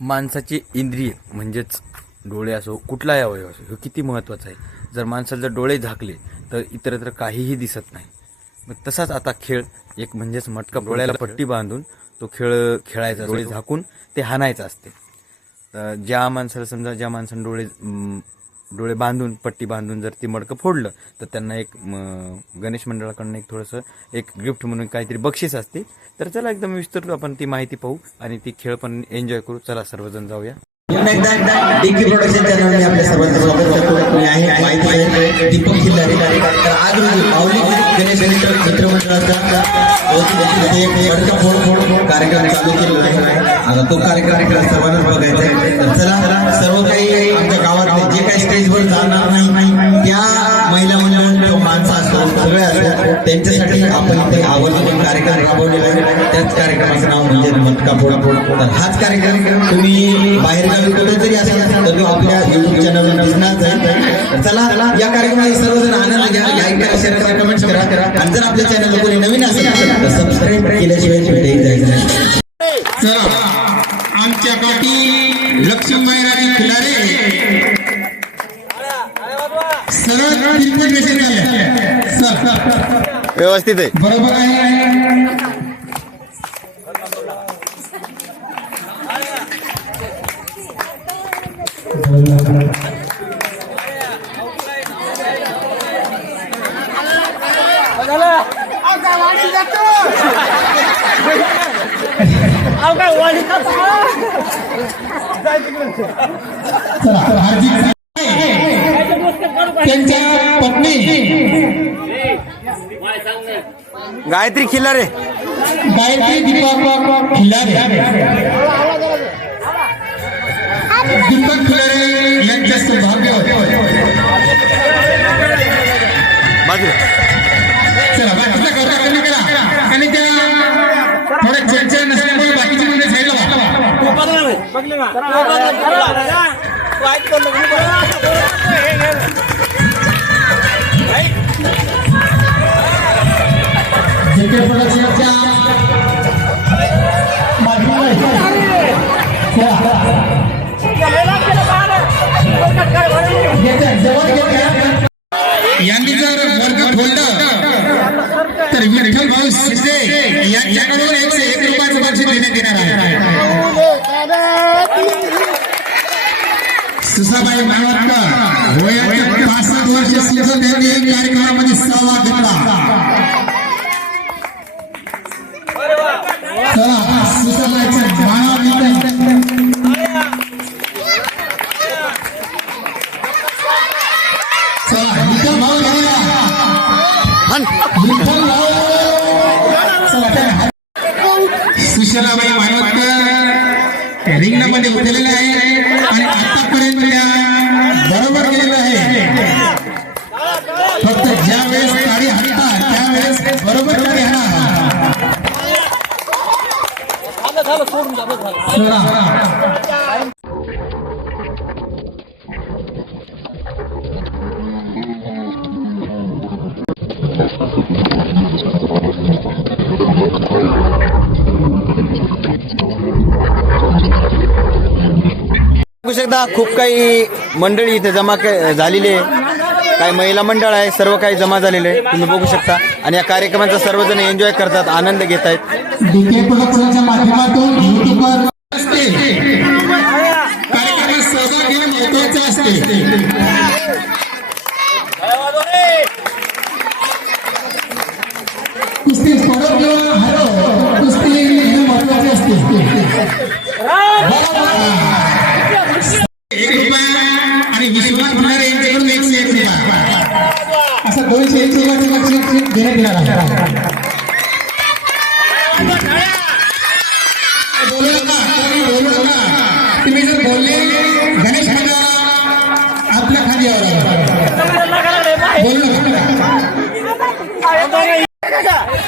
माणसाची इंद्रिय म्हणजेच डोळे असो कुठलाही अवयव असो हे किती महत्त्वाचं आहे. जर माणसाला जर डोळे झाकले तर इतरत्र काहीही दिसत नाही. मग तसाच आता खेळ एक म्हणजेच मटका डोळ्याला पट्टी बांधून तो खेळ खेळायचा डोळे झाकून. ते हाणायचं असते. तर ज्या माणसाला समजा ज्या माणसाने डोळे डोळे बांधून पट्टी बांधून जर ती मडकं फोडलं तर त्यांना एक गणेश मंडळाकडनं एक थोडंसं एक गिफ्ट म्हणून काहीतरी बक्षीस असते. तर चला एकदम विस्तृत आपण ती माहिती पाहू आणि ती खेळ पण एन्जॉय करू. चला सर्वजण जाऊया. एकदा डिकी प्रोडक्शन आपल्या सर्वांचं स्वागत करतो. मी आहे माहिती आहे दीपक तर आज रोजी माऊली गणेश मित्रमंडळाचा एक फोड फोड कार्यक्रम चालू केलेला आहे. आता तो कार्यक्रम सर्वांनाच बघायचा आहे. तर चला सर्व काही त्यांच्यासाठी आपण इथे आवर्जून कार्यक्रम राबवलेला आहे. त्याच कार्यक्रमाचं नाव म्हणजे मटका फोड फोड हाच कार्यक्रम तुम्ही बाहेरगावी कुठे जरी असेल तर तो आपल्या युट्यूब चॅनलवर दिसणार जाईल तर चला या कार्यक्रमात सर्वजण आनंद घ्या लाईक करा शेअर करा कमेंट करा. करा आणि जर आपल्या चॅनल कोणी नवीन असेल तर सबस्क्राईब केल्याशिवाय जायचं आमच्या पाठी लक्ष्मीबाई राणी खिलारे सरळ तिरपट मेसेज सर व्यवस्थित आहे. बरोबर आहे. हार्दिक गायत्री खिल्लारे गायत्री दीपक खिलारे. दीपक खिलारे यांच्या सौभाग्य बाजूला. चला बाकीचा गौरव कमी करा. आणि त्या थोड्या चर्चा नसल्यामुळे बाकीची मुले साईडला जेके प्रोडक्शनच्या यांनी जर वर्ग खोललं तर विठ्ठल भाऊ शिंदे यांच्याकडून एकशे एक रुपये रुपयाची देण्यात येणार आहे सुसाबाई माळवटकर वयाच्या पासष्ट वर्ष सुद्धा त्यांनी कार्यक्रमामध्ये सहभाग घेतला. सुशलाबाई मानवतकर रिंगणामध्ये उतरलेले आहे आणि आतापर्यंत त्या बरोबर गेलेलं आहे फक्त ज्या वेळेस गाडी हाणतात त्यावेळेस बरोबर गाडी हाणा. सोडा. बघू शकता खूप काही मंडळी इथे जमा झालेली आहे. काही महिला मंडळ आहे सर्व काही जमा झालेले आहे. तुम्ही बघू शकता. आणि या कार्यक्रमाचा सर्वजण एन्जॉय करतात आनंद घेत आहेत. कार्यक्रमात सहभाग घेणं महत्वाचं असते.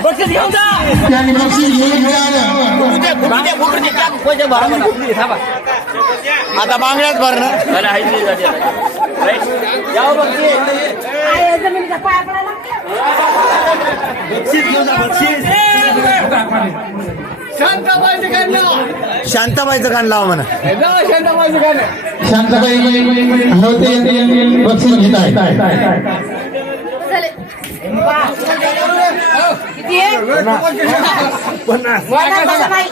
बक्षीस घेऊन मिळालं आता बांगड्याच भरणं शांताबाईचं गाणं लावा म्हणा शांताबाई होते बक्षीस घेत आहे चले किती आहे पन्नास नाही.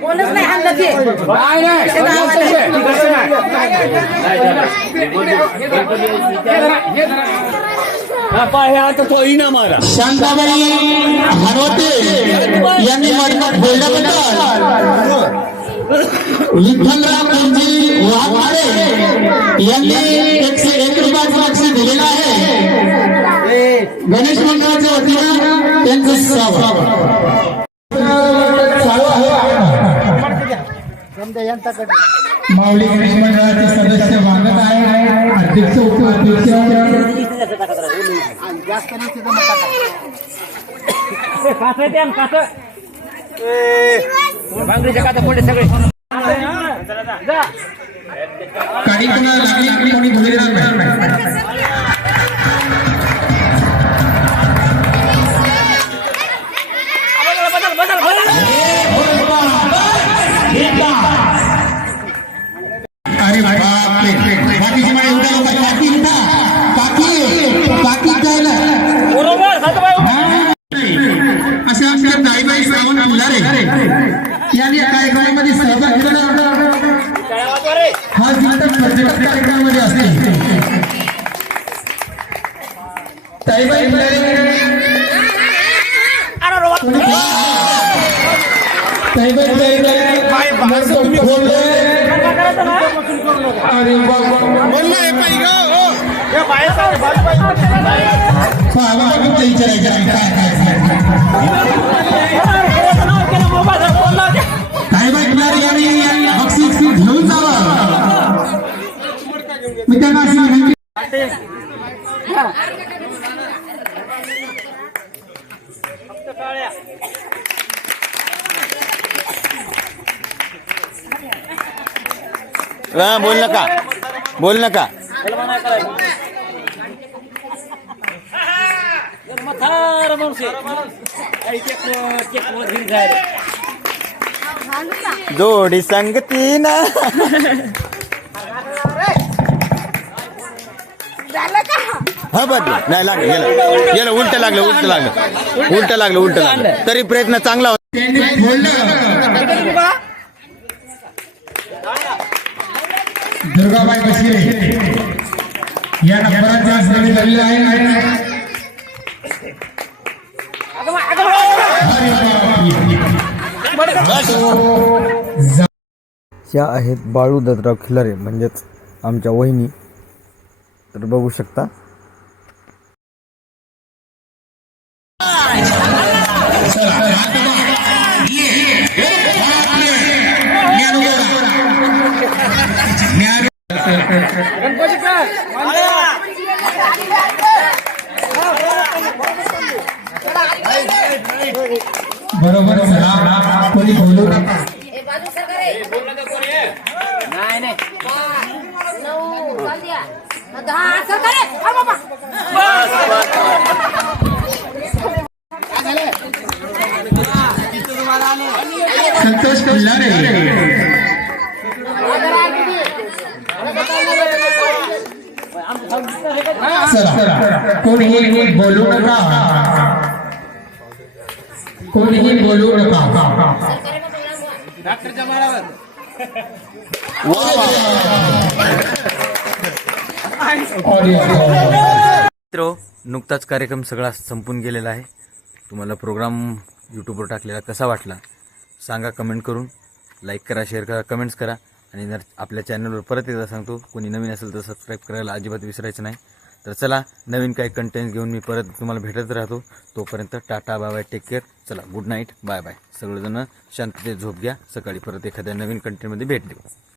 कोणच नाही ते शांताबाई हनवते यांनी बोलल्याबद्दल विठ्ठलराव गुरुजी वाघमारे यांनी एकशे एक रुपयाचं बक्षीस दिलेलं आहे. गणेश मंडळाच्या वतीनं त्यांचं माऊली गणेश मंडळाचे सदस्य वागत आहे अध्यक्ष उपाध्यक्ष. काही कोणाला लागली? की कोणी नाही. काय काय काय बाई कुलारी यांनी बक्षीस घेऊन जावं. मी हा, बोल नका. बोल नका. जोडी संगती ना. हा बदल नाही लागलं गेलं. गेलं उलट लागलं उलट लागलं. उलट लागलं उलट लागलं. तरी प्रयत्न चांगला होता त्यांनी बोललं दुर्गाबाई बशिरे या नंबराचे आज नवीन झालेले आहे. ह्या आहेत बाळू दत्तराव खिलारे म्हणजेच आमच्या वहिनी तर बघू शकता बरोबर कोणी बोलू नका हे बाजू सरकार आहे. नऊ, चाल द्या. दहा, सरकार आहे. हा बाबा. संतोष किल्लारे चला कोणीही बोलू नका. कोणीही बोलू नका. मित्र नुकताच कार्यक्रम सगळा संपून गेलेला आहे. तुम्हाला प्रोग्राम यूट्यूबवर टाकलेला कसा वाटला? सांगा कमेंट करून. लाईक करा शेअर करा कमेंट्स करा. आणि जर आपल्या चॅनलवर परत एकदा सांगतो कोणी नवीन असेल तर सबस्क्राईब करायला अजिबात विसरायचं नाही. तर चला नवीन काही कंटेंट घेऊन मी परत तुम्हाला भेटत राहतो. तोपर्यंत tata bye bye take care चला गुड नाईट बाय बाय सगळेजण शांततेत झोप घ्या. सकाळी परत एखाद्या नवीन कंटेंटमध्ये भेट देऊ.